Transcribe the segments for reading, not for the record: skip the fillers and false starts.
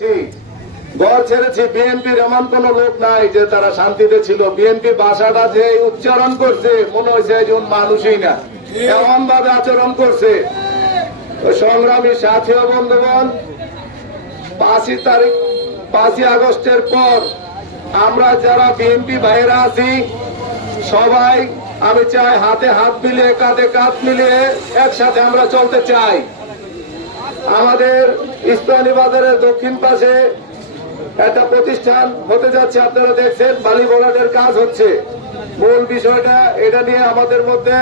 ঘর ছেড়েছি। বিএনপির এমন কোন লোক নাই যে তারা শান্তিতে ছিল। বিএনপি ভাষাটা যে উচ্চারণ করছে মনে হয়েছে একজন মানুষই না, এমন ভাবে আচরণ করছে। সংগ্রামী সাথী ও বন্ধুগণ, 5ই আগস্টের পর আমরা যারা বিএনপি ভাইয়েরা আছি সবাই আমি চাই হাতে হাত মিলিয়ে কাঁধে কাঁধ মিলিয়ে একসাথে আমরা চলতে চাই। আমাদের ইস্তানি বাজারের দক্ষিণ পাশে একটা প্রতিষ্ঠান হতে যাচ্ছে, আপনারা দেখছেন বালি ভরাটের কাজ হচ্ছে। মূল বিষয়টা এটা নিয়ে আমাদের মধ্যে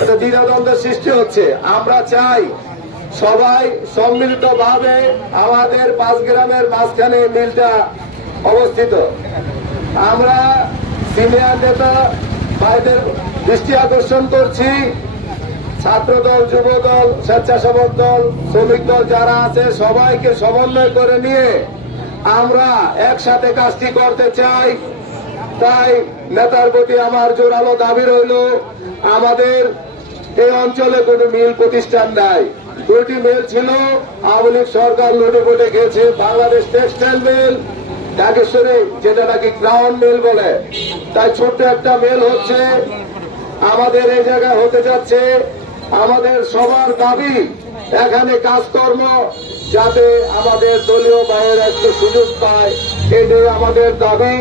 একটা দ্বিধাদ্বন্দ্বের সৃষ্টি হচ্ছে। আমরা চাই সবাই সম্মিলিতভাবে, আমাদের 5 গ্রামের মাঝখানে মিলটা অবস্থিত। আমরা সিনিয়র নেতা ভাইদের দৃষ্টি আকর্ষণ করছি, ছাত্রদল, যুবদল, স্বেচ্ছাসেবক দল, শ্রমিক দল যারা আছে সবাইকে সমন্বয় করে নিয়ে আমরা একসাথে কাজটি করতে চাই। তাই নেতার প্রতি আমার জোরালো দাবি রইল, আমাদের এই অঞ্চলে কোনো মিল প্রতিষ্ঠান নাই। 2টি মিল ছিল, আওয়ামী লীগ সরকার লুটে পুটে গেছে। বাংলাদেশ টেক্সটাইল মিল ঢাকেশ্বরী, যেটা নাকি ক্রাউন মিল বলে, তাই ছোট্ট একটা মিল হচ্ছে আমাদের এই জায়গায় হতে যাচ্ছে। আমাদের সবার দাবি এখানে কাজকর্ম যাতে আমাদের দলীয় ভাইয়েরা একটু সুযোগ পায়, এটাই আমাদের দাবি।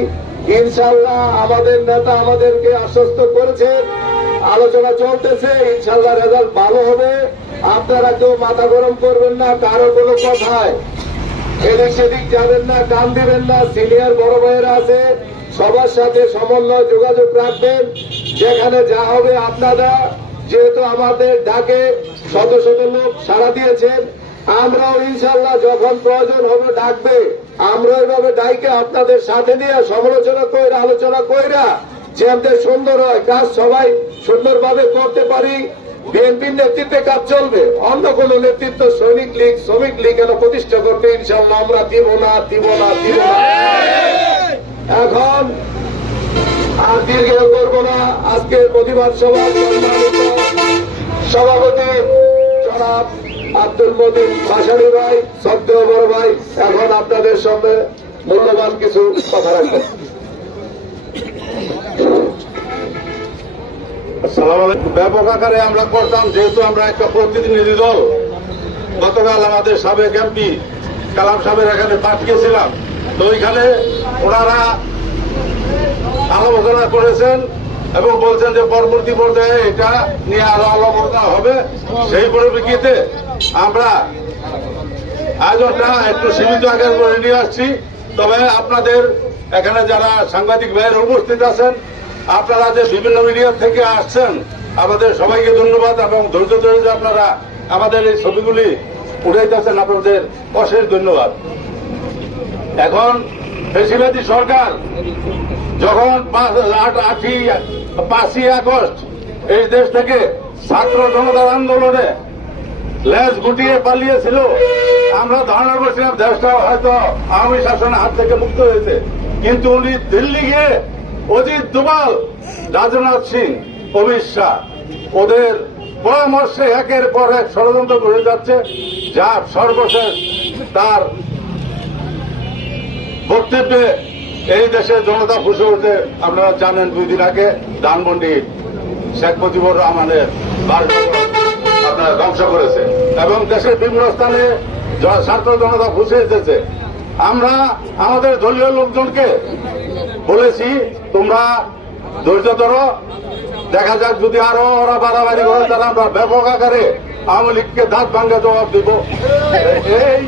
ইনশাল্লাহ আমাদের নেতা আমাদেরকে আশ্বস্ত করেছেন, আলোচনা চলতেছে, ইনশাল্লাহ রেজাল্ট ভালো হবে। আপনারা কেউ মাথা গরম করবেন না, কারো কোনো কথায় এদিক সেদিক যাবেন না, কান দিবেন না। সিনিয়র বড় ভাইয়েরা আছে, সবার সাথে সমন্বয় যোগাযোগ রাখবেন। যেখানে যা হবে আপনারা, যেহেতু আমাদের ডাকে শত শত লোক সাড়া দিয়েছেন, আমরাও ইনশাল্লাহ যখন প্রয়োজন হবে ডাকবে, আমরা এইভাবে ডাইকে আপনাদের সাথে নিয়ে সমালোচনা কইরা আলোচনা কইরা যেমন সুন্দর হয় কাজ সবাই সুন্দরভাবে করতে পারি। বিএনপির নেতৃত্বে কাজ চলবে, অন্য কোন নেতৃত্ব সৈনিক লীগ, শ্রমিক লীগ এর প্রতিষ্ঠা করতে ইনশাল্লাহ আমরা দিব না। এখন আর দীর্ঘ করব না। আজকের প্রতিবাদ সভা সভাপতি জনাব আব্দুল মতিন ভাসানী ভাই, শ্রদ্ধেয় বড় ভাই, এখন আপনাদের সঙ্গে মূল্যবান কিছু কথা রাখবেন। ব্যাপক আকারে আমরা করতাম, যেহেতু আমরা একটা প্রতিনিধি দল। গতকাল আমাদের সাবেক এমপি কালাম সাহেবের এখানে পাঠিয়েছিলাম, তো ওইখানে ওনারা আলোচনা করেছেন এবং বলছেন যে পরবর্তী পর্যায়ে এটা নিয়ে আরো আলোচনা হবে। সেই পরিপ্রেক্ষিতে আমরা আয়োজনটা একটু সীমিত আকারে করে নিয়ে আসছি। তবে আপনাদের এখানে যারা সাংবাদিক ভাইয়ের উপস্থিত আছেন, আপনারা যে বিভিন্ন মিডিয়া থেকে আসছেন, আমাদের সবাইকে ধন্যবাদ এবং ধৈর্য ধরে যে আপনারা আমাদের এই ছবিগুলি উঠাইতেছেন, আপনাদের অশেষ ধন্যবাদ। এখন ফেসিবাদী সরকার যখন 5ই আগস্ট এই দেশ থেকে ছাত্র জনতার আন্দোলনে লেজ গুটিয়ে পালিয়েছিল, আমরা ধারণা করছিলাম দেশটা হয়তো আওয়ামী শাসনের হাত থেকে মুক্ত হয়েছে। কিন্তু উনি দিল্লি গিয়ে অজিত দোভাল, রাজনাথ সিং, অমিত শাহ ওদের পরামর্শে একের পর এক ষড়যন্ত্র করে যাচ্ছে, যার সর্বশেষ তার বক্তব্যে এই দেশে জনতা ফুসে উঠে। আপনারা জানেন 2 দিন আগে ধানমন্ডি শেখ মুজিবুর রহমানের বাসভবন আপনারা ধ্বংস করেছে এবং দেশের বিভিন্ন স্থানে ছাত্র জনতা ফুসে এসেছে। আমরা আমাদের দলীয় লোকজনকে বলেছি, তোমরা ধৈর্য ধরো, দেখা যাক যদি আরো ওরা বাড়াবাড়ি করে তাহলে আমরা ব্যাপক আকারে আওয়ামী লীগকে দাঁত ভাঙ্গা জবাব দিব। এই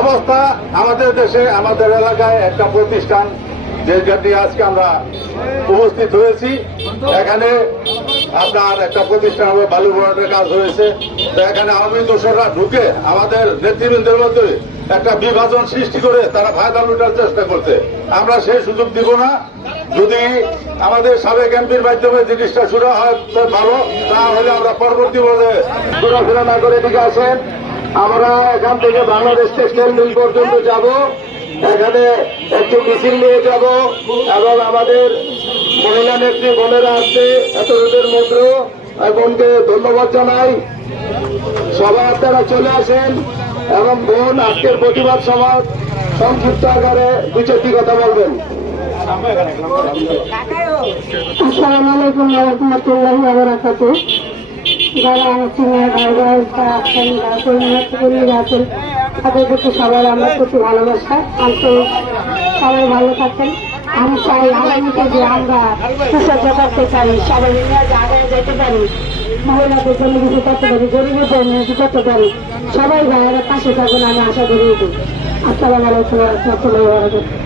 অবস্থা আমাদের দেশে, আমাদের এলাকায় একটা প্রতিষ্ঠান যেটি আজকে আমরা উপস্থিত হয়েছি, এখানে আপনার একটা প্রতিষ্ঠান হবে, বালু ভরাটের কাজ হয়েছে। তো এখানে আওয়ামী দোসররা ঢুকে আমাদের নেতৃবৃন্দের মধ্যে একটা বিভাজন সৃষ্টি করে তারা ফায়দা লুটার চেষ্টা করছে। আমরা সেই সুযোগ দিব না। যদি আমাদের সাবেক এমপির মাধ্যমে জিনিসটা শুরু হয় তো ভালো, তাহলে আমরা পরবর্তী পর্যায়ে ঘোরাফেরা না করে এদিকে আসেন। আমরা এখান থেকে বাংলাদেশ টেক্সটাইল মিল পর্যন্ত যাব, এখানে একটু মিছিল নিয়ে যাব এবং আমাদের মহিলা নেত্রী বোনেরা আসছে এত রোদের মধ্যেও, বোনকে ধন্যবাদ জানাই। সবাই আপনারা চলে আসেন। এবং বোন আজকের প্রতিবাদ সভা সংক্ষিপ্ত আকারে দুই চারটি কথা বলবেন। আসসালামু আলাইকুম ওয়া রাহমাতুল্লাহি ওয়া বারাকাতুহু। যারা সিনিয়র ভাইরা আছেন, যারা কর্মীরা আছেন, তাদের প্রতি সবার আমার প্রতি ভালোবাসা, সবাই ভালো থাকেন। আমি চাই আগামীতে যে আমরা সুসজ্জা করতে পারি, সবাই মিলে আগায় যেতে পারি, মহিলাদের জন্য কিছু করতে পারি, গরিবের জন্য কিছু করতে পারি, সবাই ভাইয়েরা পাশে থাকবেন আমি আশা করি। আসসালামু আলাইকুম ওয়া রাহমাতুল্লাহি ওয়া বারাকাতুহু।